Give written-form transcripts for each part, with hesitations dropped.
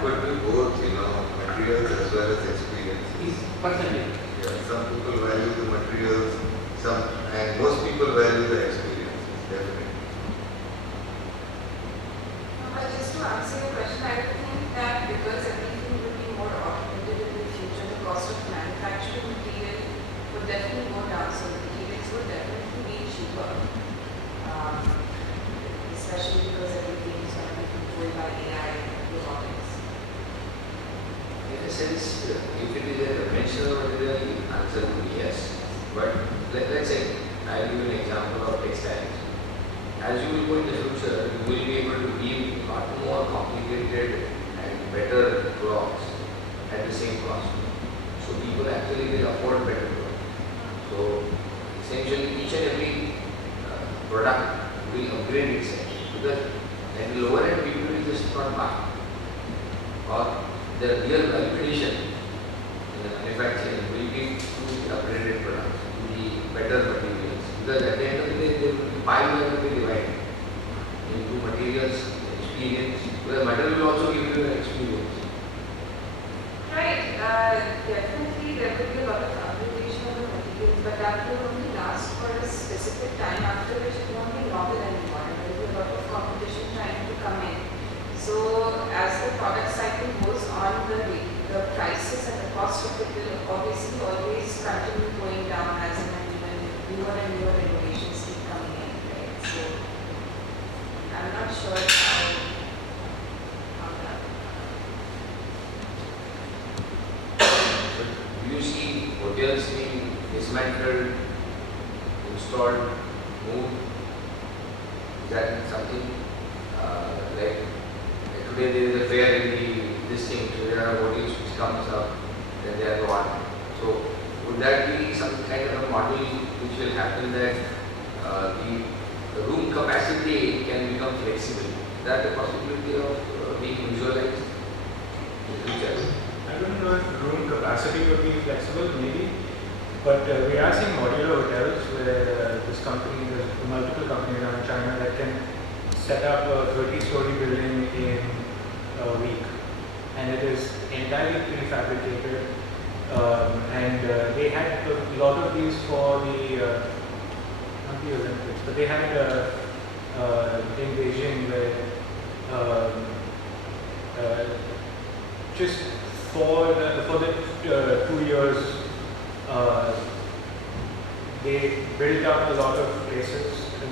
Could be both, materials as well as experiences. Personally. Yeah, some people value the materials, and most people value the experiences, definitely. But just to answer your question, I would think that because everything will be more automated in the future, the cost of manufacturing material would definitely go down. So materials would definitely be cheaper, especially because everything is going to be controlled by AI and robotics. In a sense, if it is a conventional material, the answer would be yes. But let's say, I'll give you an example of textiles. As you will go in the future, you will be able to give a lot more complicated and better clothes at the same cost. So people actually will afford better clothes. So essentially, each and every product will upgrade itself, because at the lower end people will just not buy. Or the real value addition in the manufacturing will be to the upgraded products, to the better materials. Because at the end of the day, they will be pie will be divided into materials, experience. Because material will also give you an experience. Right. Definitely there will be a lot of upgradation of the materials, but that will only last for a specific time, after which it won't be novel anymore. There will be a lot of competition trying to come in. So as the product cycle goes on, the prices and the cost of it will obviously always continue going down as newer and newer innovations keep coming in, right? So I'm not sure how that. Do you see hotels being dismantled, installed, moved? Is that something like today there is a fair in this thing, so there are hotels which comes up, then they are gone. So would that be some kind of a model which will happen that the room capacity can become flexible? Is that a possibility of being visualized in the future? I don't know if room capacity would be flexible, maybe, but we are seeing modular hotels where there's multiple companies in China that can set up a 30-story building in a week, and it is entirely prefabricated. And they had a lot of these for the not the Olympics, but they had in Beijing where just for the 2 years they built up a lot of places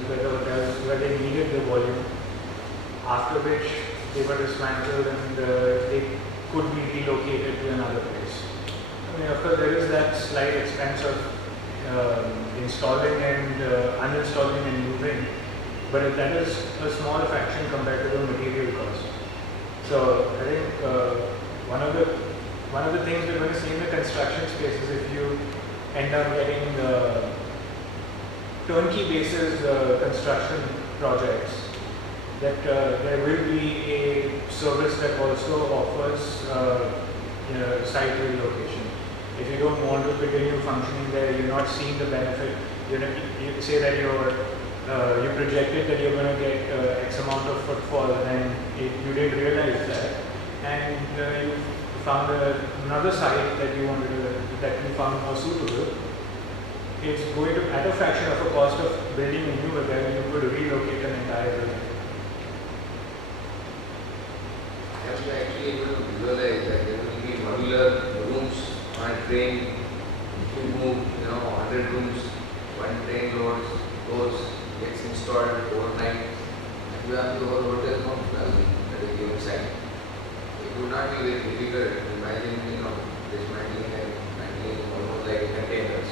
where the hotels where they needed the volume, after which they were dismantled and they could be relocated to another place. I mean, of course, there is that slight expense of installing and uninstalling and moving, but that is a small fraction compared to the material cost. So I think one of the things we're going to see in the construction space is if you end up getting turnkey basis construction projects, that there will be a service that also offers site relocation. If you don't want to continue functioning there, you're not seeing the benefit. You say that you projected that you're going to get X amount of footfall, and you didn't realize that, and you found another site that you found more suitable. It's going to, at a fraction of a cost of building a new hotel, you could relocate an entire building. Have you actually able to visualize that there will be modular rooms on a train? If you move, 100 rooms, one train loads, goes, gets installed overnight, and you have the whole hotel company at a given site. It would not be very difficult to imagine, dismantling and handling almost like containers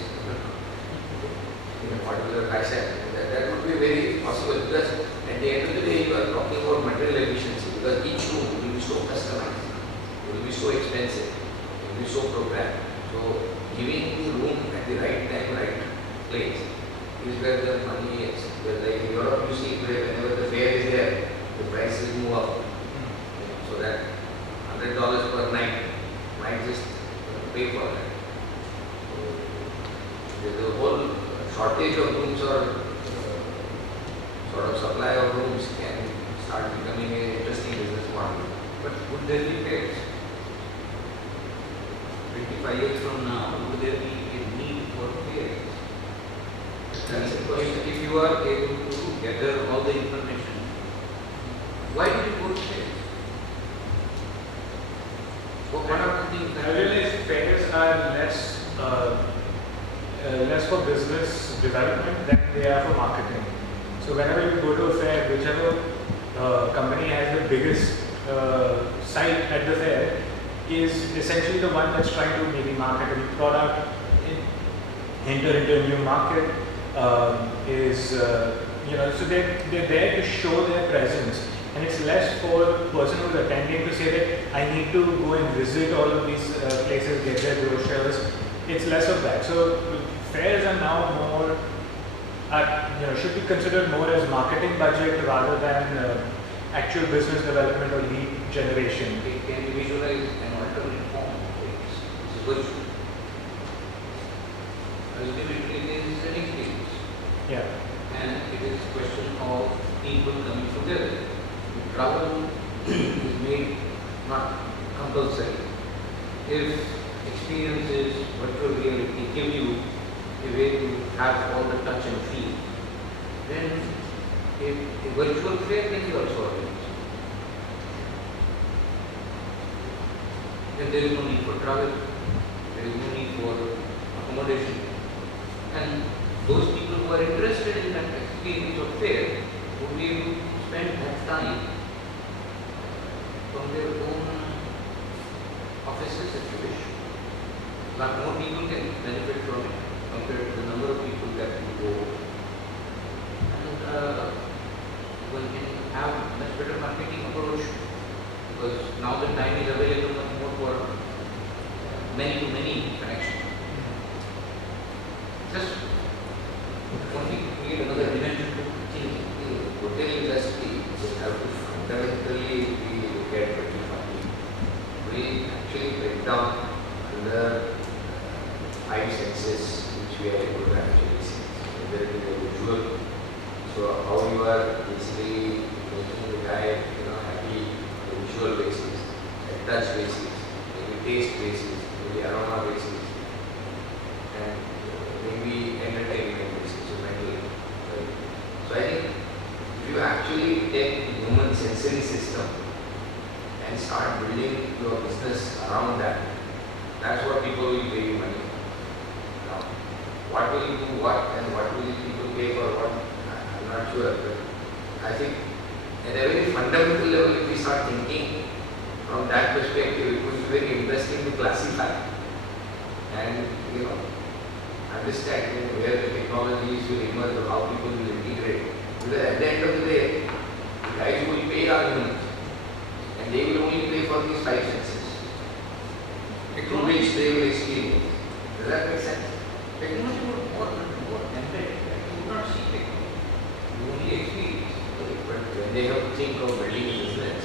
in a modular fashion. That would be very possible, because at the end of the day you are talking about material efficiency, because each room will be so customized, it will be so expensive, it will be so programmed. So giving the room at the right time, right place is where the money is. Because like in Europe you see today, whenever the fair is there, the prices move up. So that $100 per night might just pay for that. So the whole shortage of rooms or sort of supply of rooms can start becoming an interesting business model. But would there will be fairs. 25 years from now, will there be a need for fairs? That's the question. If you are able to gather all the information, why did you go to fairs? What are the things I that realize fairs are less for business development than they are for marketing. So whenever you go to a fair, whichever company has the biggest site at the fair is essentially the one that's trying to maybe market a new product, enter into a new market, so they're there to show their presence. And it's less for the person who's attending to say that I need to go and visit all of these places, get their brochures. It's less of that. So fairs are now more, should be considered more as marketing budget rather than actual business development or lead generation. can you visualize an alternate form of fairs? It's virtual. Ultimately, it is an experience. Yeah. And it is a question of people coming together. Travel is made not compulsory. If experiences, virtual reality give you a way to have all the touch and feel, then a virtual fair can be also organized. Then there is no need for travel, there is no need for accommodation. And those people who are interested in that experience of fair would be able to spend that time from their own offices if you wish. A lot more people can benefit from it compared to the number of people that will go. And one can have much better marketing approach because now the time is available much more for many connections. Just only to create another dimension to think the hotel industry will have to fundamentally be looked at very funny. We actually break down under 5 senses which we are able to actually see. Whether it is a visual, so how you are basically making the guy happy on a visual basis, a touch basis, maybe taste basis, maybe aroma basis, and maybe entertainment basis, so mentally. Right? So I think if you actually take the human sensory system and start building your business around that, that's what people will pay you money for. Now, what will you do what and what will people pay for what, I'm not sure. But I think at a very fundamental level, if we start thinking from that perspective, it would be very interesting to classify and understand where the technologies will emerge or how people will integrate. Because at the end of the day, the guys who will pay are humans and they will only pay for these 5 senses through which they will experience. Does that make sense? Technology would more embedded. You would not see technology. You only experience. But when they have to think of building a business,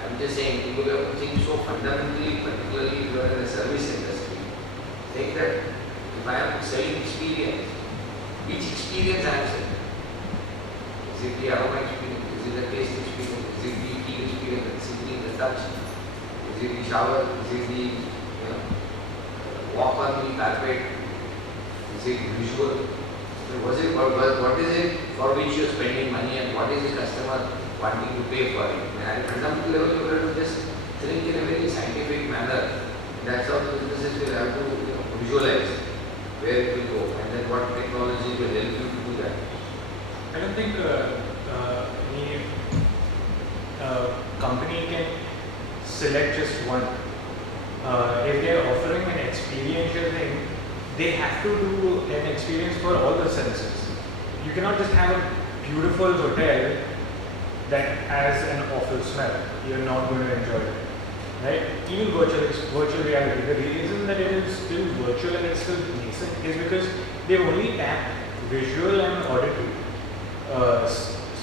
I'm just saying people have to think so fundamentally, particularly if you are in the service industry. Think that if I am selling experience, which experience I am selling? Is it the aroma experience? Is it the taste experience? Is it the feel experience? Is it the touch? Is it the shower? Is it the walk on the carpet? Is it visual? What is it for which you are spending money and what is the customer wanting to pay for it? At fundamental level, you have to just think in a very scientific manner. That's how the businesses will have to visualize where it will go and then what technology will help you to do that. I don't think any company can select just one. If they are offering an experiential thing, they have to do an experience for all the senses. You cannot just have a beautiful hotel that has an awful smell. You're not going to enjoy it. Right? Even virtual reality, the reason that it is still virtual and it's still nascent is because they've only tapped visual and auditory.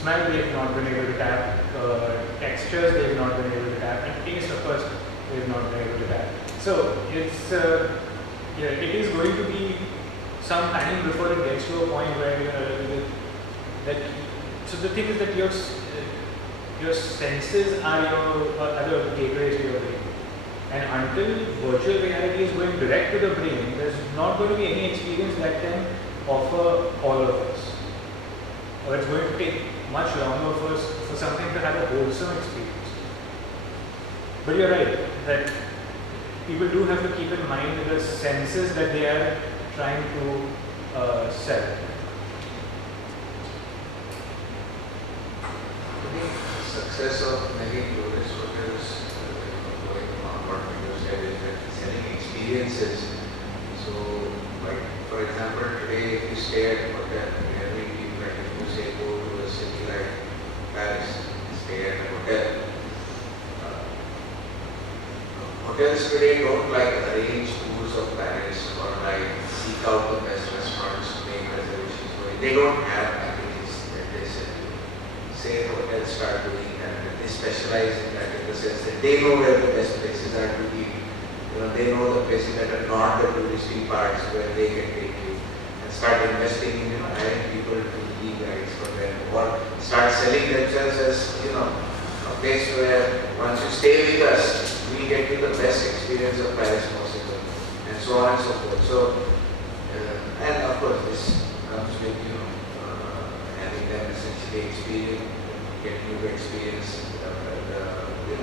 Smell they've not been able to tap, textures they've not been able to tap, and taste of course they've not been able to tap. So it's it is going to be some time before it gets to a point where so the thing is that your senses are the gateways to your brain. And until virtual reality is going direct to the brain, there's not going to be any experience that can offer all of us. Or it's going to take much longer for something to have a wholesome experience. But you're right, that people do have to keep in mind the senses that they are trying to sell. I think success of many tourist hotels, going on what you said, is that selling experiences. So, like for example, today if you stay at a hotel, every people, like if you say go to a city like Paris, stay at a hotel. Hotels today don't like arrange tours of Paris or like seek out the best restaurants to make reservations for it. They don't have packages that they sell you. Say hotels start doing that, and they specialize in that in the sense that they know where the best places are to eat. They know the places that are not the touristy parts where they can take you and start investing in hiring people to be guides for them, or start selling themselves as a place where once you stay with us, we get you the best experience of Paris possible, and so on and so forth. So, and of course, this comes with having them essentially experience, get you to experience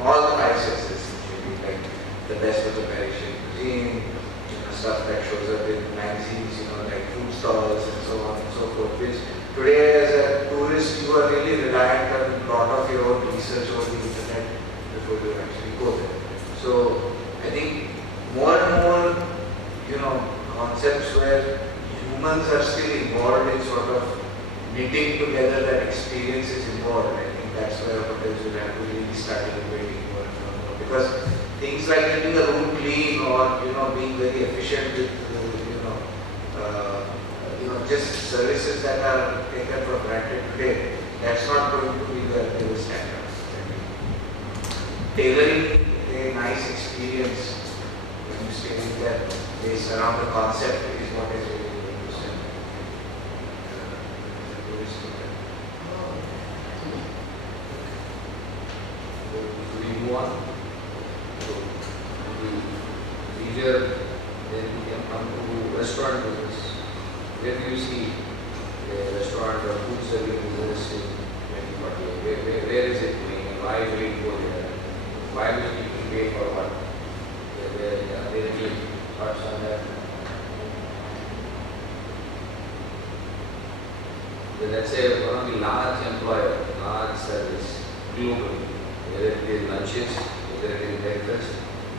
all the five senses, essentially, like the best of the Parisian cuisine, stuff that shows up in magazines, like food stalls and so on and so forth. Which today, as a tourist, you are really reliant on a lot of your own research over the internet before you actually go there. So I think more and more, concepts where humans are still involved in sort of knitting together that experience is involved. I think that's where hotels will have to really start innovating more and more. Because things like keeping a room clean or being very efficient with just services that are taken for granted today, that's not going to be the standard. Tailoring a nice experience when you stay with them based around the concept is what is really going to sell. Should we move on? So, the leisure, then we can come to restaurant business. Where do you see the restaurant or food serving business in 2040? Where is it going and why will it go there? Why will people pay for what? Are there any thoughts on that? Let's say one of the large employer, large service, globally, whether it is lunches, whether it is breakfast,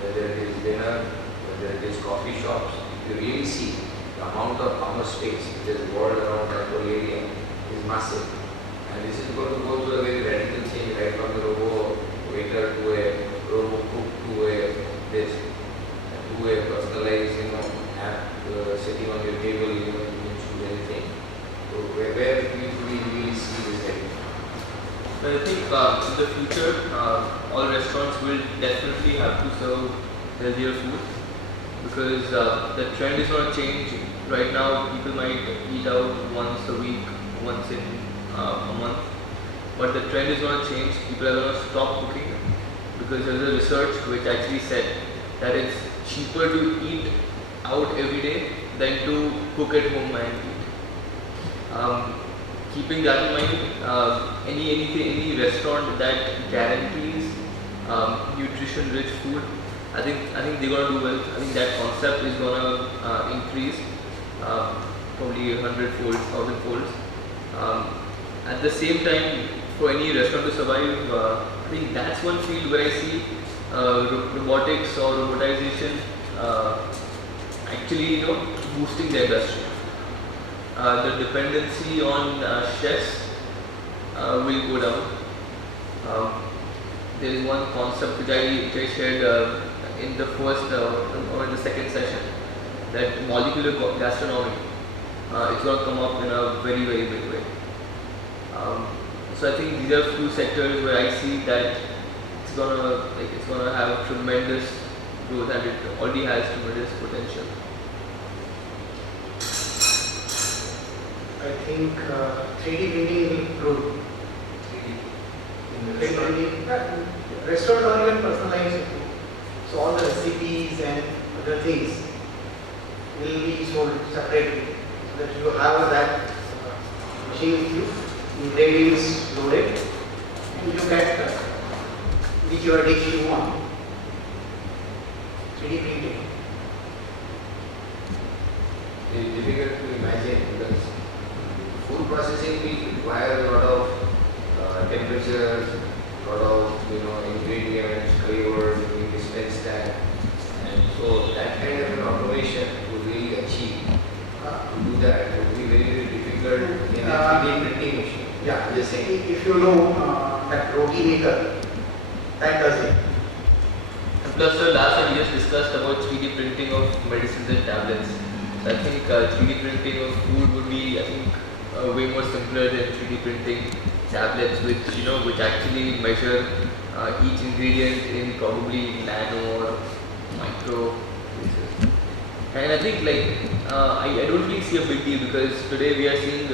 whether it is dinner, whether it is coffee shops, if you really see the amount of common space which is involved around that whole area is massive. And this is going to go through a very radical change, right from the robo waiter to a robo cook to a personalized app sitting on your table, you can choose anything. So where do we really see this heading? But I think in the future, all restaurants will definitely have to serve healthier food because the trend is going to change. Right now, people might eat out once a week, once in a month, but the trend is going to change. People are going to stop cooking because there's a research which actually said that it's cheaper to eat out every day than to cook at home and eat. Keeping that in mind, any restaurant that guarantees nutrition-rich food, I think they're gonna do well. I think that concept is gonna increase probably 100-fold, 1,000-folds. At the same time, for any restaurant to survive, I think that's one field where I see robotics or robotization actually boosting the industry. The dependency on chefs will go down. There is one concept which I shared in the first or in the second session, that molecular gastronomy. It's going to come up in a very, very big way. So I think these are few sectors where I see that it's gonna have tremendous growth, and it already has tremendous potential. I think 3D printing will improve in the restaurant? Restaurants are even personalized. So all the recipes and other things will be sold separately. So that you have that machine with you, ingredients loaded, and you get whichever dish you want. 3D printing. It's difficult to imagine because food processing will require a lot of temperatures, a lot of ingredients, flavors, being dispensed at, and so that kind of an automation to really achieve to do that would be very very difficult in a 3D printing machine. Yeah, Just saying. if you know that roti maker, that does it. And plus, sir, last time we just discussed about 3D printing of medicines and tablets. So I think 3D printing of food would be, I think, way more simpler than 3D printing tablets, which actually measure each ingredient in probably nano or micro basis. And I think I don't really see a big deal because today we are seeing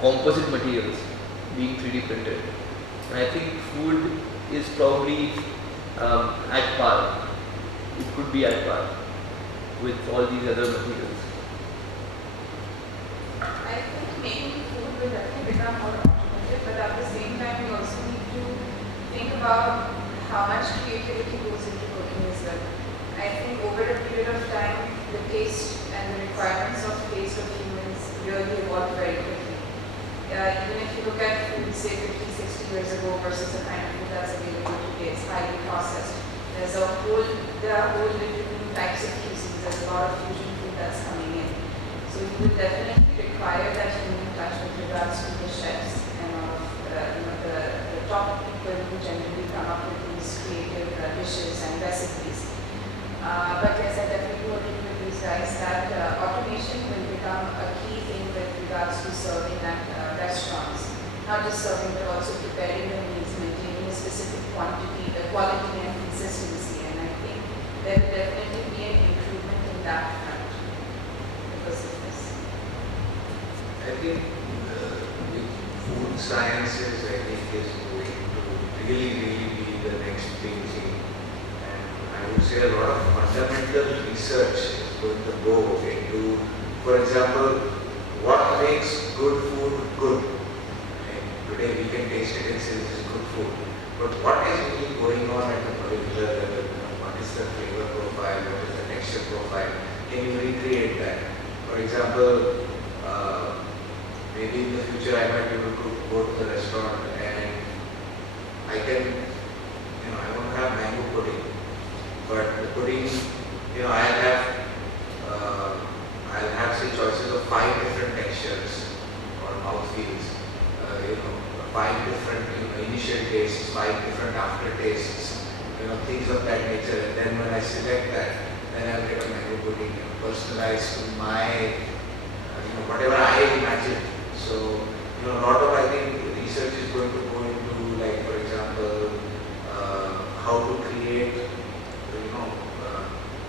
composite materials being 3D printed. And I think food is probably at par. It could be at par with all these other materials. I think making food will definitely become more automated, but at the same time, we also need to think about how much creativity goes into cooking as well. I think over a period of time, the taste and the requirements of taste of humans really evolve very quickly. Even if you look at food, say 50, 60 years ago versus the kind of food that's available today, it's highly processed. There are whole different types of cuisines. There's a lot of fusion food that's coming in. So you will definitely require that human touch with regards to the chefs and all of the top people who generally come up with these creative dishes and recipes. But yes, I definitely agree with these guys that automation will become a key thing with regards to serving at restaurants. Not just serving, but also preparing the meals, maintaining a specific quantity, the quality and consistency. And I think there will definitely be an improvement in that front because of this. I think with food sciences, I think is going to really be the next big thing. And I would say a lot of fundamental research is going to go into, for example, what makes good food good. And today we can taste it and say this is good food. But what is really going on at the molecular level? What is the flavor profile? What is the texture profile? Can you recreate that? For example, maybe in the future I might be able to go to the restaurant and I can, I want to have mango pudding, but the pudding, I'll have say choices of 5 different textures or mouthfeels, 5 different initial tastes, 5 different aftertastes, things of that nature. And then when I select that, then I'll get a mango pudding personalized to my, whatever I imagine. So, a lot of I think research is going to go into, like for example, how to create,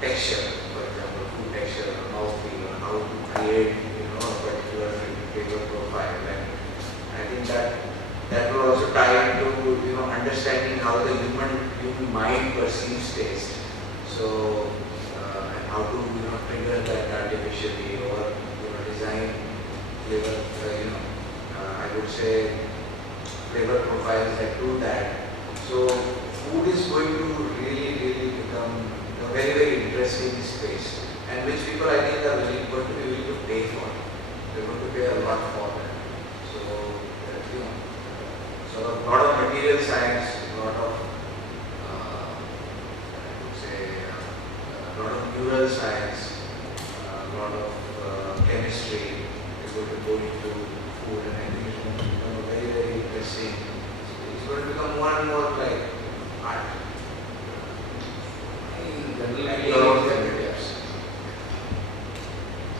texture, for example, food texture, or mouthfeel, or how to create, a particular flavor profile. And I think that will also tie into, understanding how the human mind perceives taste. So, and how to, trigger that artificially or, design flavor, I would say flavor profiles that do that. So food is going to really become a very, very interesting space, and which people I think are really going to be willing to pay for. They're going to pay a lot for that. So a lot of material science, a lot of I would say a lot of neural science, a lot of chemistry is going to go into food, and I think it's going to become a very, very interesting. It's going to become more and more like